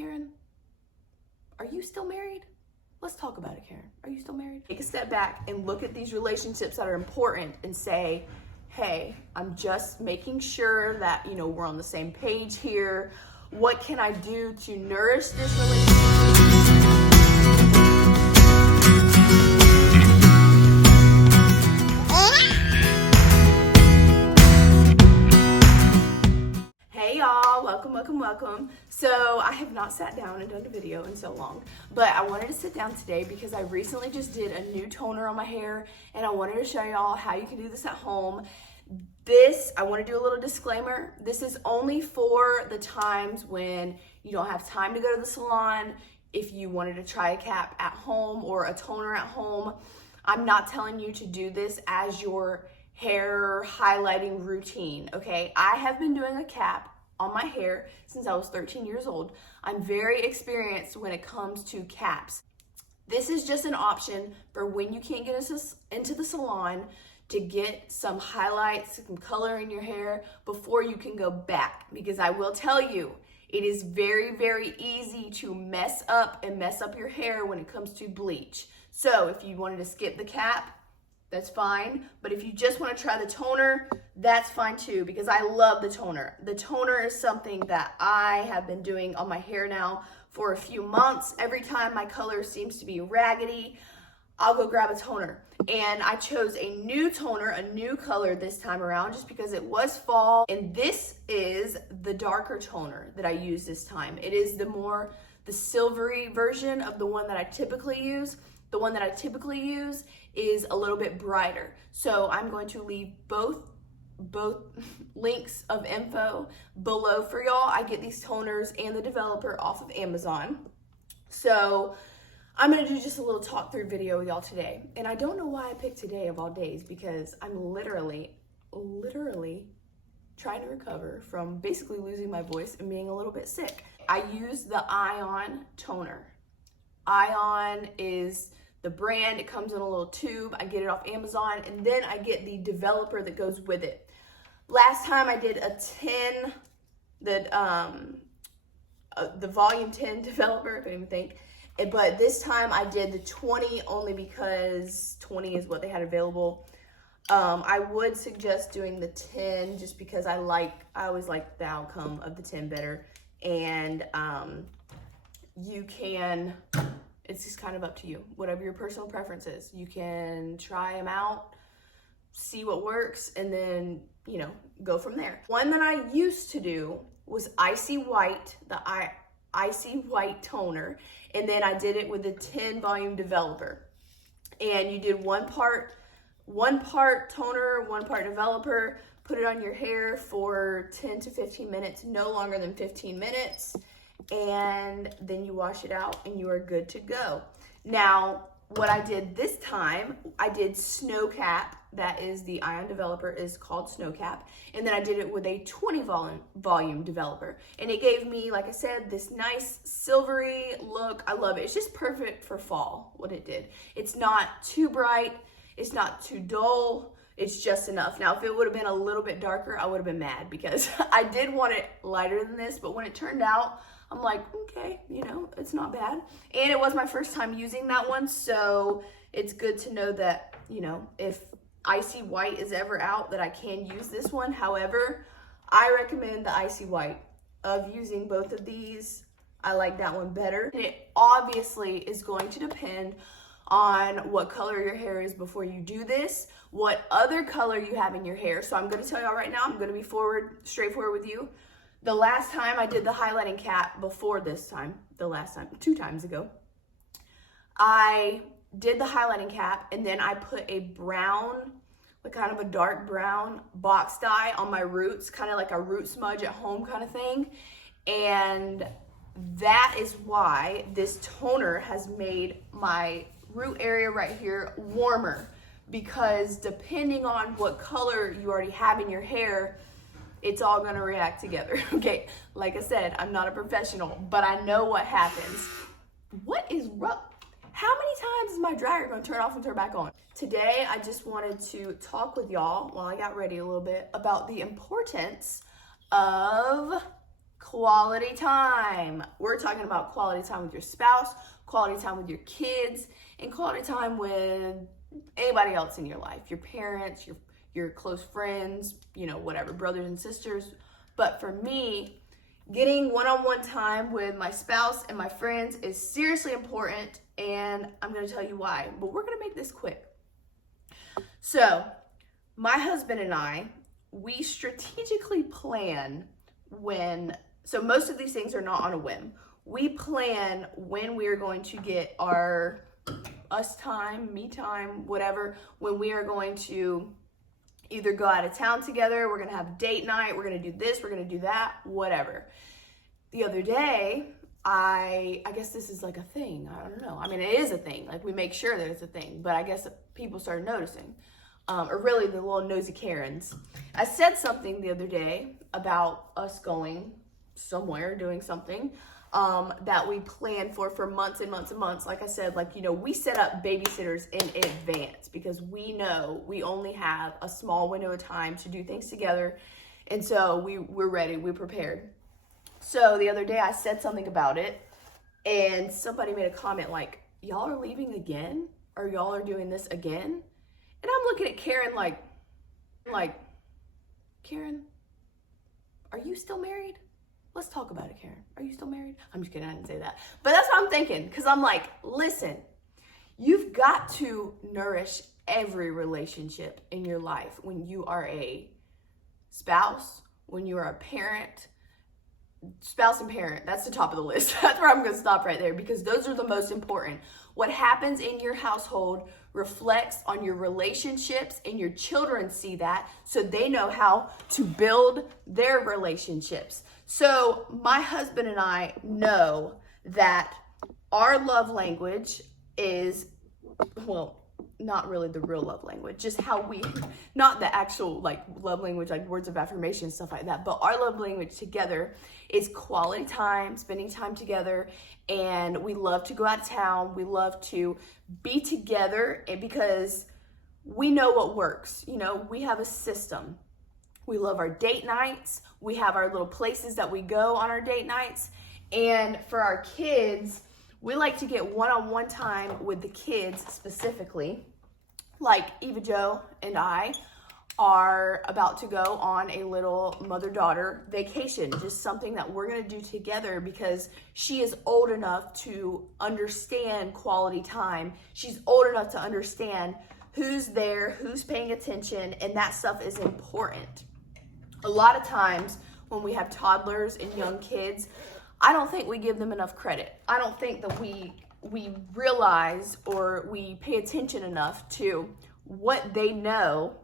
Karen? Are you still married? Let's talk about it, Karen. Are you still married? Take a step back and look at these relationships that are important and say, hey, I'm just making sure that, we're on the same page here. What can I do to nourish this relationship? Hey y'all, welcome. So I have not sat down and done a video in so long, but I wanted to sit down today because I recently just did a new toner on my hair and I wanted to show y'all how you can do this at home. I want to do a little disclaimer. This is only for the times when you don't have time to go to the salon. If you wanted to try a cap at home or a toner at home, I'm not telling you to do this as your hair highlighting routine, okay? I have been doing a cap on my hair since I was 13 years old. I'm very experienced when it comes to caps. This is just an option for when you can't get into the salon to get some highlights, some color in your hair before you can go back. Because I will tell you, it is very, very easy to mess up your hair when it comes to bleach. So if you wanted to skip the cap, that's fine. But if you just want to try the toner, that's fine too, because I love the toner. The toner is something that I have been doing on my hair now for a few months. Every time my color seems to be raggedy, I'll go grab a toner. And I chose a new toner, a new color this time around, just because it was fall. And this is the darker toner that I use this time. It is the silvery version of the one that I typically use. The one that I typically use is a little bit brighter. So I'm going to leave both links of info below for y'all. I get these toners and the developer off of Amazon. So I'm gonna do just a little talk through video with y'all today. And I don't know why I picked today of all days, because I'm literally trying to recover from basically losing my voice and being a little bit sick. I use the Ion toner. Ion is the brand. It comes in a little tube. I get it off Amazon, and then I get the developer that goes with it. Last time I did a 10, the volume 10 developer, I don't even think. But this time I did the 20 only because 20 is what they had available. I would suggest doing the 10 just because I always like the outcome of the 10 better. And it's just kind of up to you, whatever your personal preference is. You can try them out, see what works, and then, go from there. One that I used to do was Icy White, the Icy White toner. And then I did it with the 10 volume developer. And you did one part toner, one part developer, put it on your hair for 10 to 15 minutes, no longer than 15 minutes. And then you wash it out and you are good to go. Now, what I did this time, I did Snow Cap. That is the Ion developer, is called Snow Cap. And then I did it with a 20 volume developer. And it gave me, like I said, this nice silvery look. I love it. It's just perfect for fall, what it did. It's not too bright. It's not too dull. It's just enough. Now, if it would have been a little bit darker, I would have been mad because I did want it lighter than this. But when it turned out, I'm like, okay, it's not bad. And it was my first time using that one. So it's good to know that, if Icy White is ever out, that I can use this one. However, I recommend the Icy White. Of using both of these, I like that one better. And it obviously is going to depend on what color your hair is before you do this, what other color you have in your hair. So I'm going to tell y'all right now, I'm going to be straightforward with you. The last time I did the highlighting cap before this time, 2 times ago, I did the highlighting cap and then I put a brown, kind of a dark brown box dye on my roots, kind of like a root smudge at home kind of thing. And that is why this toner has made my root area right here warmer, because depending on what color you already have in your hair, it's all gonna react together. Okay, like I said, I'm not a professional, but I know what happens. What is rough? How many times is my dryer gonna turn off and turn back on? Today, I just wanted to talk with y'all while I got ready a little bit about the importance of quality time. We're talking about quality time with your spouse, quality time with your kids, and quality time with anybody else in your life, your parents, your close friends, you know, whatever, brothers and sisters. But for me, getting one-on-one time with my spouse and my friends is seriously important, and I'm going to tell you why, but we're going to make this quick. So my husband and I, we strategically plan so most of these things are not on a whim. We plan when we are going to get our us time, me time, whatever, when we are going to either go out of town together, we're going to have date night, we're going to do this, we're going to do that, whatever. The other day, I guess this is like a thing. I don't know. I mean, it is a thing. Like, we make sure that it's a thing, but I guess people started noticing. Or really the little nosy Karens. I said something the other day about us going somewhere, doing something that we planned for months and months and months. Like I said, like, you know, we set up babysitters in advance because we know we only have a small window of time to do things together. And so we're ready, we're prepared. So the other day I said something about it, and somebody made a comment like, y'all are leaving again? Or y'all are doing this again? And I'm looking at Karen like, Karen, are you still married? Let's talk about it, Karen. Are you still married? I'm just kidding, I didn't say that. But that's what I'm thinking, because I'm like, listen, you've got to nourish every relationship in your life when you are a spouse, when you are a parent. Spouse and parent, that's the top of the list. That's where I'm going to stop right there, because those are the most important. What happens in your household reflects on your relationships, and your children see that, so they know how to build their relationships. So my husband and I know that our love language is, well, not really the real love language, just how we, not the actual like love language, like words of affirmation, stuff like that, but our love language together is quality time, spending time together. And we love to go out of town. We love to be together, and because we know what works. You know, we have a system. We love our date nights. We have our little places that we go on our date nights. And for our kids, we like to get one-on-one time with the kids specifically. Like Eva Jo and I are about to go on a little mother-daughter vacation, just something that we're going to do together, because she is old enough to understand quality time. She's old enough to understand who's there, who's paying attention, and that stuff is important. A lot of times when we have toddlers and young kids, I don't think we give them enough credit. I don't think that we realize or we pay attention enough to what they know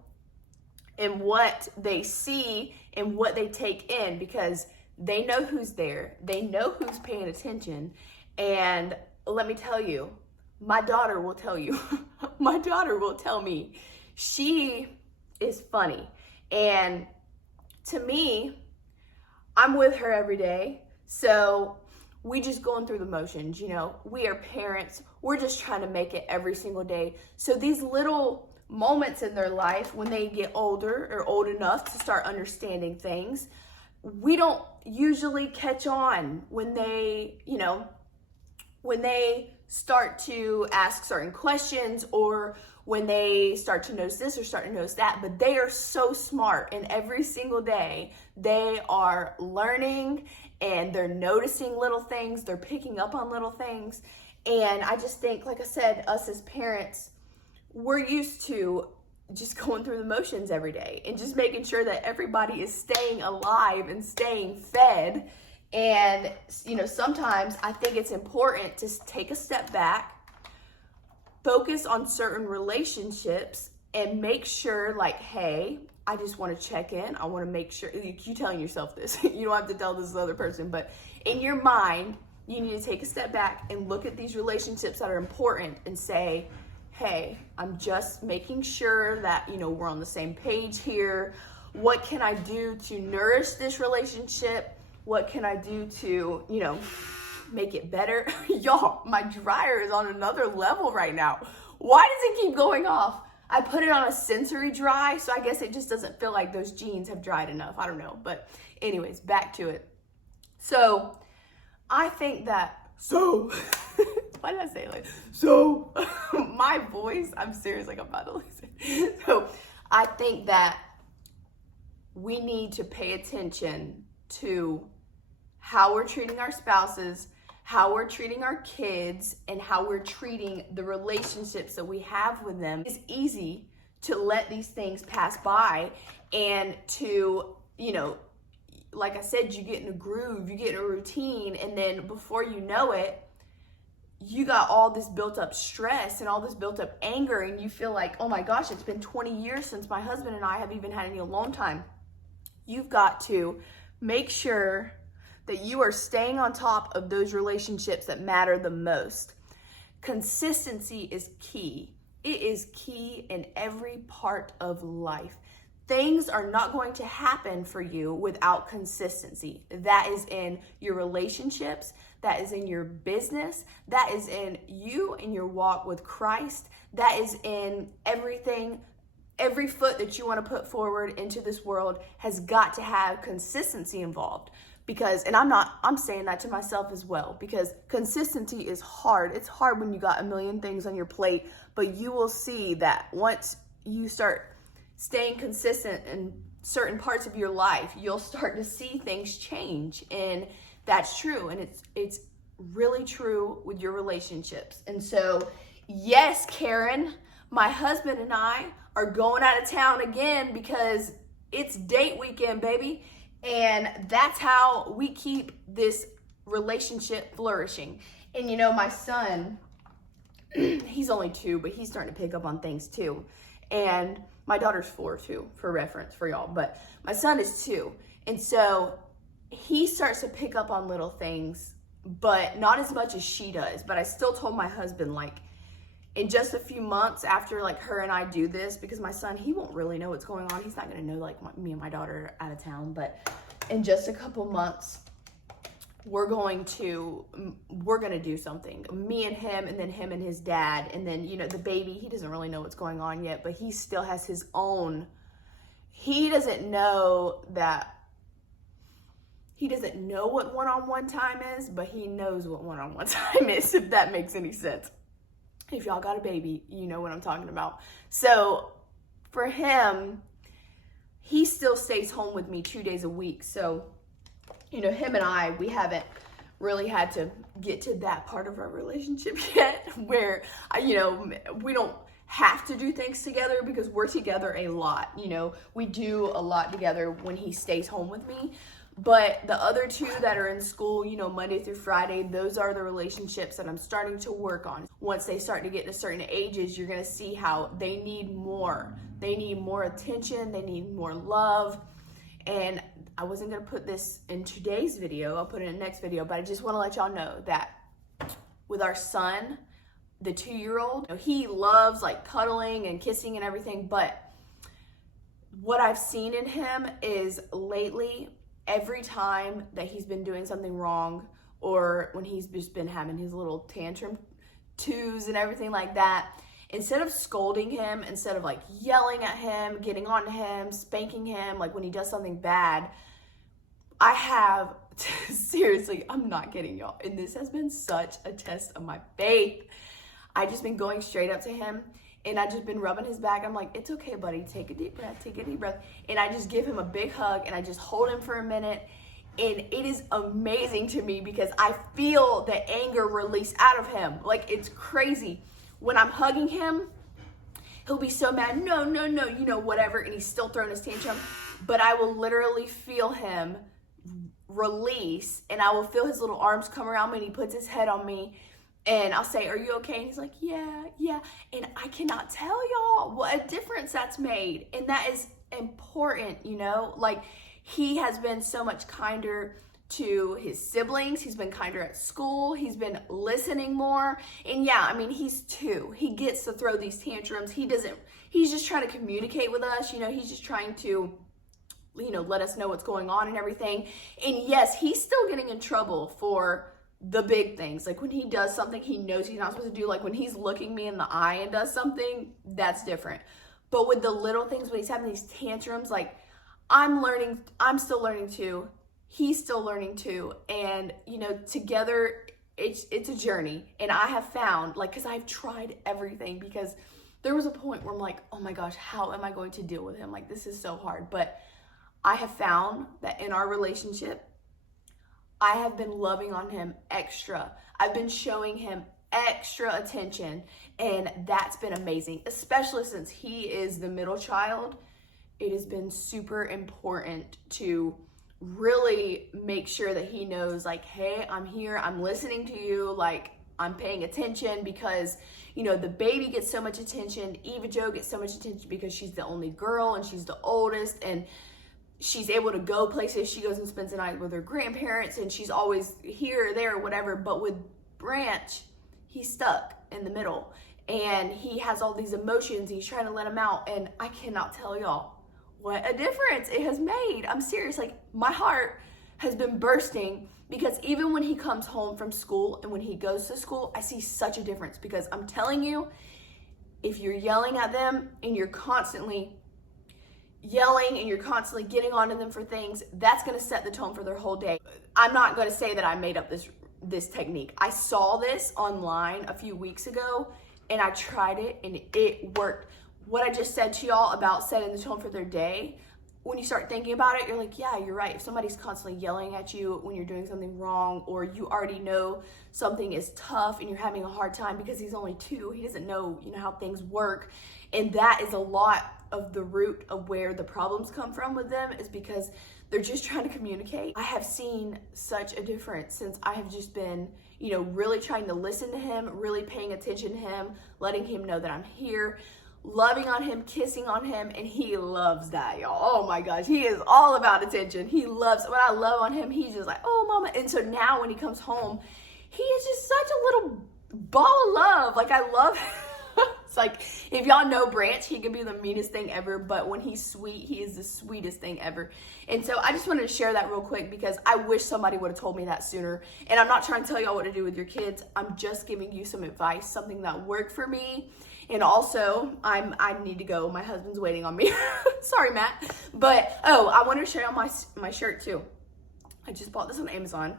and what they see and what they take in, because they know who's there. They know who's paying attention. And let me tell you, my daughter will tell you, my daughter will tell me, she is funny. And to me, I'm with her every day. So we just going through the motions, you know. We are parents. We're just trying to make it every single day. So these little moments in their life when they get older or old enough to start understanding things, we don't usually catch on when they, you know, when they start to ask certain questions, or when they start to notice this or start to notice that. But they are so smart, and every single day they are learning and they're noticing little things, they're picking up on little things. And I just think, like I said, us as parents, we're used to just going through the motions every day and just making sure that everybody is staying alive and staying fed. And, you know, sometimes I think it's important to take a step back, focus on certain relationships, and make sure, like, hey, I just want to check in. I want to make sure, you telling yourself this, you don't have to tell this other person, but in your mind, you need to take a step back and look at these relationships that are important and say, hey, I'm just making sure that, you know, we're on the same page here. What can I do to nourish this relationship? What can I do to, you know, make it better? Y'all, my dryer is on another level right now. Why does it keep going off? I put it on a sensory dry, so I guess it just doesn't feel like those jeans have dried enough. I don't know. But anyways, back to it. So I think that, why did I say it like, so my voice, I'm serious, like I'm about to lose it. So I think that we need to pay attention to how we're treating our spouses, how we're treating our kids, and how we're treating the relationships that we have with them. It's easy to let these things pass by and to, you know, like I said, you get in a groove, you get in a routine, and then before you know it, you got all this built up stress and all this built up anger, and you feel like, oh my gosh, it's been 20 years since my husband and I have even had any alone time. You've got to make sure that you are staying on top of those relationships that matter the most. Consistency is key. It is key in every part of life. Things are not going to happen for you without consistency. That is in your relationships, that is in your business, that is in you and your walk with Christ, that is in everything. Every foot that you want to put forward into this world has got to have consistency involved. Because, and I'm saying that to myself as well, because consistency is hard. It's hard when you got a million things on your plate, but you will see that once you start staying consistent in certain parts of your life, you'll start to see things change. And that's true. And it's really true with your relationships. And so, yes, Karen, my husband and I are going out of town again because it's date weekend, baby. And that's how we keep this relationship flourishing. And you know, my son, he's only 2, but he's starting to pick up on things too. And my daughter's 4 too, for reference for y'all. But my son is 2. And so he starts to pick up on little things, but not as much as she does. But I still told my husband, like, in just a few months after like her and I do this, because my son, he won't really know what's going on. He's not going to know like me and my daughter are out of town, but in just a couple months, we're going to do something. Me and him, and then him and his dad. And then, you know, the baby, he doesn't really know what's going on yet, but he still has his own. He doesn't know what one-on-one time is, but he knows what one-on-one time is, if that makes any sense. If y'all got a baby, you know what I'm talking about. So for him, he still stays home with me 2 days a week. So, you know, him and I, we haven't really had to get to that part of our relationship yet where, you know, we don't have to do things together because we're together a lot. You know, we do a lot together when he stays home with me. But the other 2 that are in school, you know, Monday through Friday, those are the relationships that I'm starting to work on. Once they start to get to certain ages, you're going to see how they need more. They need more attention. They need more love. And I wasn't going to put this in today's video. I'll put it in the next video. But I just want to let y'all know that with our son, the 2-year-old, he loves like cuddling and kissing and everything. But what I've seen in him is lately, every time that he's been doing something wrong, or when he's just been having his little tantrum twos and everything like that, instead of scolding him, instead of like yelling at him, getting on him, spanking him, like when he does something bad, I have, seriously, I'm not kidding y'all, and this has been such a test of my faith. I just been going straight up to him, and I just been rubbing his back. I'm like, it's okay, buddy. Take a deep breath. Take a deep breath. And I just give him a big hug, and I just hold him for a minute. And it is amazing to me because I feel the anger release out of him. Like, it's crazy. When I'm hugging him, he'll be so mad. No, you know, whatever. And he's still throwing his tantrum. But I will literally feel him release, and I will feel his little arms come around me, and he puts his head on me. And I'll say, are you okay? And he's like, yeah. And I cannot tell y'all what a difference that's made. And that is important, you know? Like, he has been so much kinder to his siblings. He's been kinder at school. He's been listening more. And yeah, I mean, he's 2. He gets to throw these tantrums. He's just trying to communicate with us. You know, he's just trying to, you know, let us know what's going on and everything. And yes, he's still getting in trouble for the big things. Like when he does something he knows he's not supposed to do, like when he's looking me in the eye and does something, that's different. But with the little things, when he's having these tantrums, like I'm still learning too. he's still learning too. And, you know, together, it's a journey. And I have found, like, because I've tried everything, because there was a point where I'm like, oh my gosh, how am I going to deal with him? Like, this is so hard. But I have found that in our relationship, I have been loving on him extra. I've been showing him extra attention, and that's been amazing, especially since he is the middle child. It has been super important to really make sure that he knows, like, hey, I'm here, I'm listening to you, like, I'm paying attention, because, you know, the baby gets so much attention. Eva Jo gets so much attention because she's the only girl and she's the oldest, and she's able to go places. She goes and spends the night with her grandparents, and she's always here or there or whatever. But with Branch, he's stuck in the middle, and he has all these emotions. He's trying to let them out, and I cannot tell y'all what a difference it has made. I'm serious. Like, my heart has been bursting, because even when he comes home from school and when he goes to school, I see such a difference. Because I'm telling you, if you're yelling at them and you're constantly yelling and you're constantly getting onto them for things, that's going to set the tone for their whole day. I'm not going to say that I made up this technique. I saw this online a few weeks ago, and I tried it, and it worked. What I just said to y'all about setting the tone for their day, when you start thinking about it, you're like, yeah, you're right. If somebody's constantly yelling at you when you're doing something wrong, or you already know something is tough and you're having a hard time, because he's only 2, he doesn't know, you know, how things work. And that is a lot of the root of where the problems come from with them, is because they're just trying to communicate. I have seen such a difference since I have just been, you know, really trying to listen to him, really paying attention to him, letting him know that I'm here, loving on him, kissing on him, and he loves that, y'all. Oh my gosh, he is all about attention. He loves, when I love on him, he's just like, oh mama. And so now when he comes home, he is just such a little ball of love. Like, I love him. It's like, if y'all know Branch, he can be the meanest thing ever, but when he's sweet, he is the sweetest thing ever. And so I just wanted to share that real quick, because I wish somebody would have told me that sooner. And I'm not trying to tell y'all what to do with your kids. I'm just giving you some advice, something that worked for me. And also, I need to go. My husband's waiting on me. Sorry, Matt. But, oh, I wanted to share on my shirt too. I just bought this on Amazon.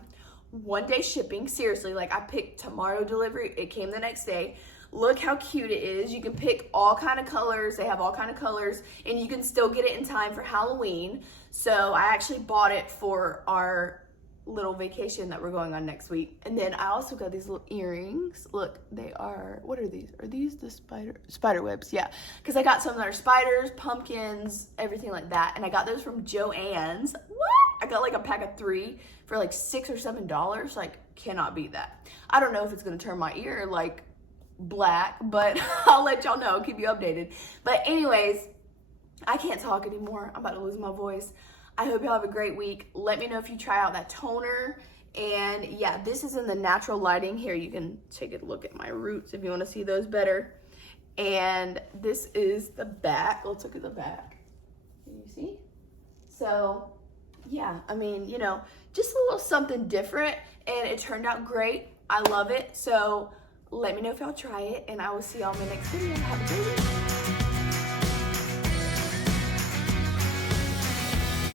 1-day shipping. Seriously, like, I picked tomorrow delivery. It came the next day. Look how cute it is. You can pick all kind of colors. They have all kind of colors, and you can still get it in time for Halloween. So I actually bought it for our little vacation that we're going on next week. And then I also got these little earrings. Look, they are, what are these? Are these the spider webs? Yeah, because I got some that are spiders, pumpkins, everything like that. And I got those from Joann's. What? I got like a pack of 3 for like $6 or $7. Like, cannot beat that. I don't know if it's gonna turn my ear like black, but I'll let y'all know, keep you updated. But anyways, I can't talk anymore. I'm about to lose my voice. I hope y'all have a great week. Let me know if you try out that toner. And yeah, this is in the natural lighting. Here, you can take a look at my roots if you want to see those better. And this is the back. Let's look at the back. Can you see? So yeah, I mean, you know, just a little something different, and it turned out great. I love it. So let me know if y'all try it, and I will see y'all in my next video. Have a great week.